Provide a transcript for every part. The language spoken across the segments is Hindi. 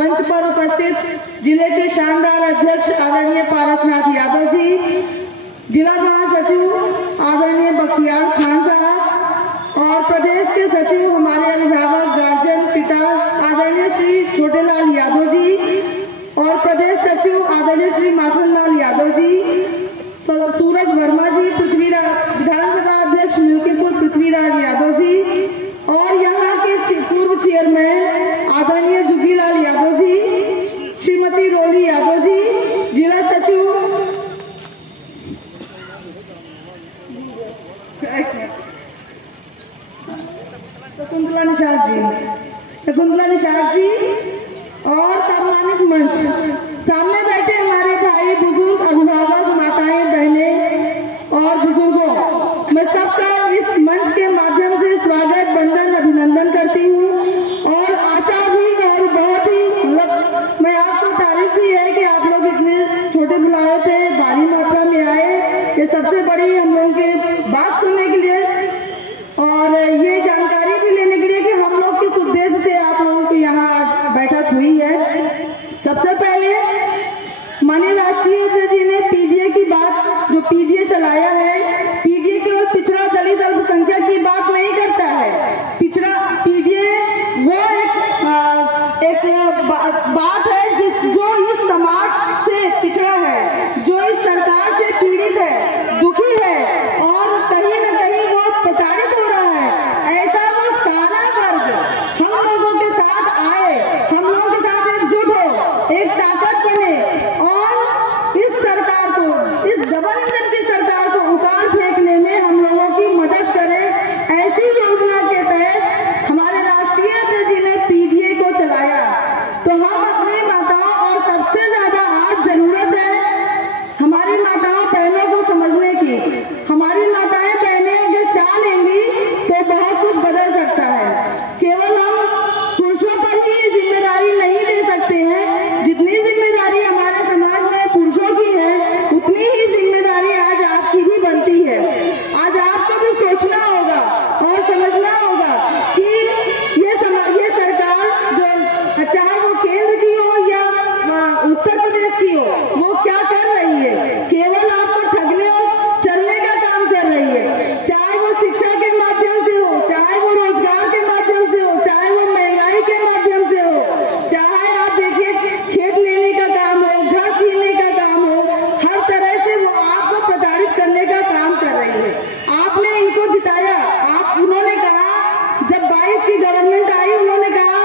मंच पर उपस्थित जिले के शानदार अध्यक्ष आदरणीय पारसनाथ यादव जी, जिला महासचिव आदरणीय बख्तियार खान साहब और प्रदेश के सचिव हमारे अभिभावक गार्जियन पिता आदरणीय श्री छोटेलाल यादव जी और प्रदेश सचिव आदरणीय श्री माखनलाल यादव जी, सूरज वर्मा जी, विधानसभा अध्यक्ष मिल्कीपुर पृथ्वीराज यादव जी और यहाँ के पूर्व चेयरमैन आदरणीय जुगीलाल यादव जी, श्रीमती रोली यादव जी, जिला सचिव शकुंतला निषाद जी और सम्मानित मंच, सामने बैठे हमारे भाई बुजुर्ग अभिभावक माताएं बहनें और बुजुर्गों, मैं सबका इस मंच के माध्यम से स्वागत वंदन अभिनंदन करती हूँ और आशा भी और बहुत ही मैं आपको तारीफ भी है कि आप लोग इतने छोटे बुलाए पे भारी मात्रा में आए, ये सबसे बड़ी हम लोगों की बात सुनने के लिए और ये जानकारी भी लेने के लिए कि हम लोग किस उद्देश्य से आप लोगों की यहाँ आज बैठक हुई है। सबसे पहले माननीय राष्ट्रीय अध्यक्ष जी ने पीडीए की बात, जो पीडीए चलाया है, पीडीए केवल पिछड़ा दलित अल्पसंख्यक की बात नहीं करता है। पिछड़ा पीडीए वो एक बात है जो इस समाज से पिछड़ा है, जो इस सरकार से पीड़ित है, दुखी है और कहीं न कहीं वो प्रताड़ित हो रहा है। ऐसा वो सारा वर्ग हम लोगों के साथ आए, हम लोगों के साथ एकजुट हो, एक ताकत बने और इस सरकार को, इस डबल इंजन की सरकार को उखाड़ फेंकने में हम लोगों की मदद करे। ऐसी योजना के तहत हमारे राष्ट्रीय अध्यक्ष जी ने पीडीए को चलाया। तो हम अपनी माताओं और सबसे ज्यादा आज जरूरत है हमारी माताओं बहनों को समझने की। हमारी माताएं बहनें अगर चाह लेंगी तो बहुत कुछ बदल सकता है। केवल हम पुरुषों पर ही जिम्मेदारी नहीं दे सकते हैं, जितनी जिम्मेदारी हमारे समाज में पुरुषों की है उतनी ही जिम्मेदारी आज आपकी भी बनती है। आज आपको भी सोचना होगा और समझना होगा कि ये सरकार जो चाहे वो केंद्र की हो या उत्तर प्रदेश की हो, वो क्या कर रही है। केवल आपको ठगने और चलने का काम कर रही है। चाहे वो शिक्षा के माध्यम से हो, चाहे वो रोजगार के माध्यम से हो, चाहे वो महंगाई के माध्यम से हो, चाहे आप देखिए खेत लेने का काम हो, घर छीनने का काम हो, हर तरह से वो आपको प्रताड़ित करने का काम कर रही है। आपने इनको जिताया, उन्होंने कहा जब 22 की गवर्नमेंट आई, उन्होंने कहा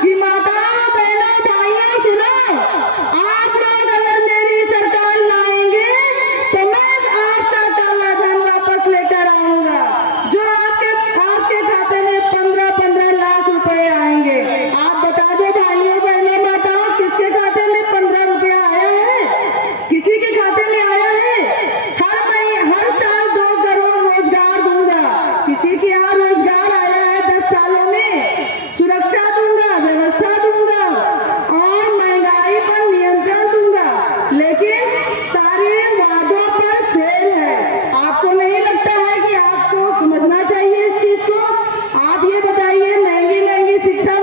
कि माताओं बहनों भाइयों सुनो, आप लोग अगर मेरी सरकार लाएंगे तो मैं आपका काला धन वापस लेकर आऊंगा, जो आपके खाते में 15-15 लाख रुपए आएंगे। आप बता दो भाइयों बहनों माताओं, किसके खाते में 15 रुपया आया है? किसी के खाते में आया है? हर साल 2 करोड़ रोजगार दूंगा। किसी के यहाँ रोजगार आया है 10 सालों में? सुरक्षा दूंगा, व्यवस्था दूंगा और महंगाई पर नियंत्रण दूंगा, लेकिन सारे वादों पर फेल है। आपको नहीं लगता है कि आपको समझना चाहिए इस चीज को? आप ये बताइए, महंगी महंगी शिक्षा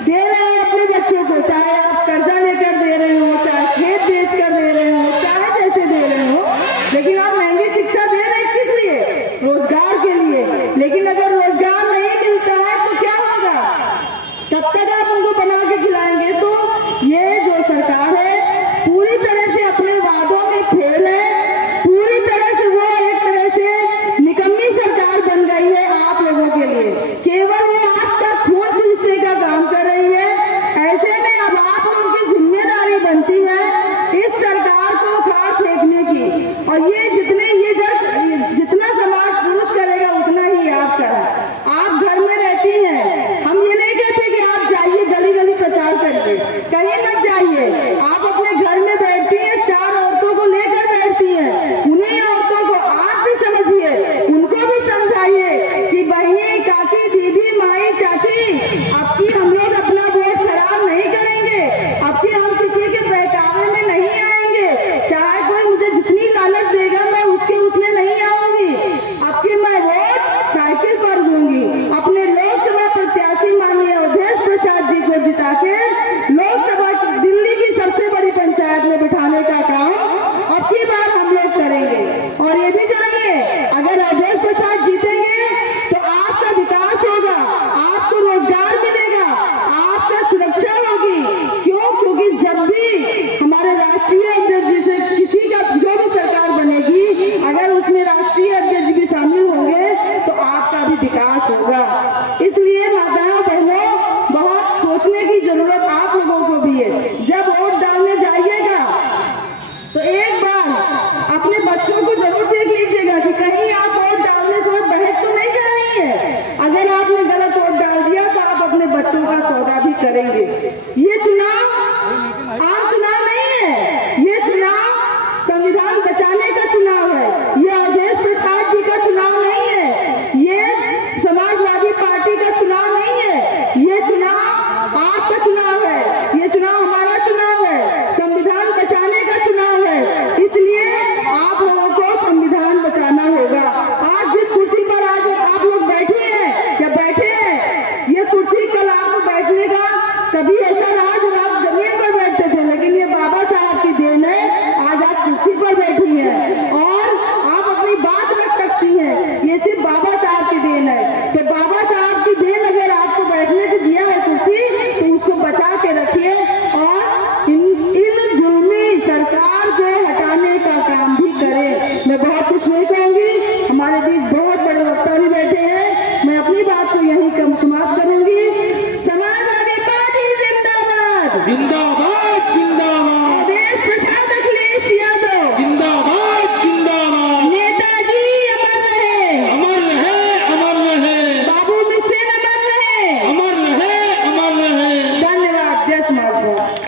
दे रहे हैं अपने बच्चों को, चाहे आप कर्जा लेकर दे रहे हो, चाहे खेत बेच कर दे रहे हो, चाहे जैसे दे रहे हो, लेकिन आप महंगी शिक्षा दे रहे हैं किस लिए? रोजगार के लिए। लेकिन अगर रोजगार नहीं मिलता है तो क्या होगा? कब तक आप उनको बना के खिलाएंगे? तो ये जो सरकार है पूरी तरह से अपने वादों में फेल है, पूरी तरह से वो एक तरह से निकम्मी सरकार बन गई है आप लोगों के लिए। केवल वो आपका खून चूसने का काम कर रही है। ऐसे में अब आप लोगों की जिम्मेदारी बनती है इस सरकार को उखाड़ फेंकने की। और ये जितना समाज पुरुष करेगा उतना ही आपका है। आप घर में रहती हैं, हम ये नहीं कहते कि आप जाइए गली गली प्रचार करिए, कहीं मत जाइए। आप अपने घर में बैठती हैं, 4 औरतों को लेकर बैठती हैं, उन्हीं औरतों को आप भी समझिए, उनको भी समझाइए कि बहनी, काकी, दीदी, माई, चाची, आपकी हम लोग अपना वोट खराब नहीं करेंगे, आपकी हम किसी के बहकावे में नहीं आएंगे। चाहे कोई मुझे जितनी लालच देगा मैं उसमें नहीं आऊंगी। आपकी मैं वोट साइकिल पर दूंगी। अपने लोकसभा प्रत्याशी माननीय अवधेश प्रसाद जी को जिता के लोकसभा आप लोगों को भी है, जब वोट डालने जाइएगा तो एक बार अपने बच्चों को जरूर देख लीजिएगा कि कहीं आप वोट डालने समय बहक तो नहीं कर रही है। अगर आपने गलत वोट डाल दिया तो आप अपने बच्चों का सौदा भी करेंगे। ये चुनाव आम चुनाव नहीं है, ये चुनाव संविधान बचाने का चुनाव है। ये अवधेश प्रसाद जी का चुनाव नहीं है, ये समाजवादी पार्टी का चुनाव नहीं है, ये चुनाव आपका चुनाव है, ये चुनाव हमारा चुनाव है, संविधान बचाने का चुनाव है। इसलिए आप लोगों को संविधान बचाना होगा। आज जिस कुर्सी पर आज आप लोग बैठे हैं या बैठे हैं, ये कुर्सी कल आपको बैठने का कभी ऐसा रहा जब आप जमीन पर बैठते थे, लेकिन ये बाबा साहब की देन है, आज आप कुर्सी पर बैठी हैं और आप अपनी बात रख सकती हैं। ये सिर्फ बाबा साहब की देन है। तो बाबा साहब की देन अगर आपको बैठने को दिया है कुर्सी, तो उसको बचा के रखिए और इन जुल्मी सरकार को हटाने का काम भी करें। मैं बहुत कुछ नहीं कहूंगी, हमारे बीच बहुत बड़े वक्ता भी बैठे हैं, मैं अपनी बात को यहीं कम समाप्त करूंगी। समाजवादी पार्टी जिंदाबाद, जिंदाबाद जिंदाबाद, अवधेश प्रसाद अखिलेश यादव जिंदाबाद जिंदाबाद, नेताजी अमर रहे, अमर रहे अमर रहे, बाबू मिसेल अमर रहे। अमर रहे अमर रहे। धन्यवाद। जय समाजवाद।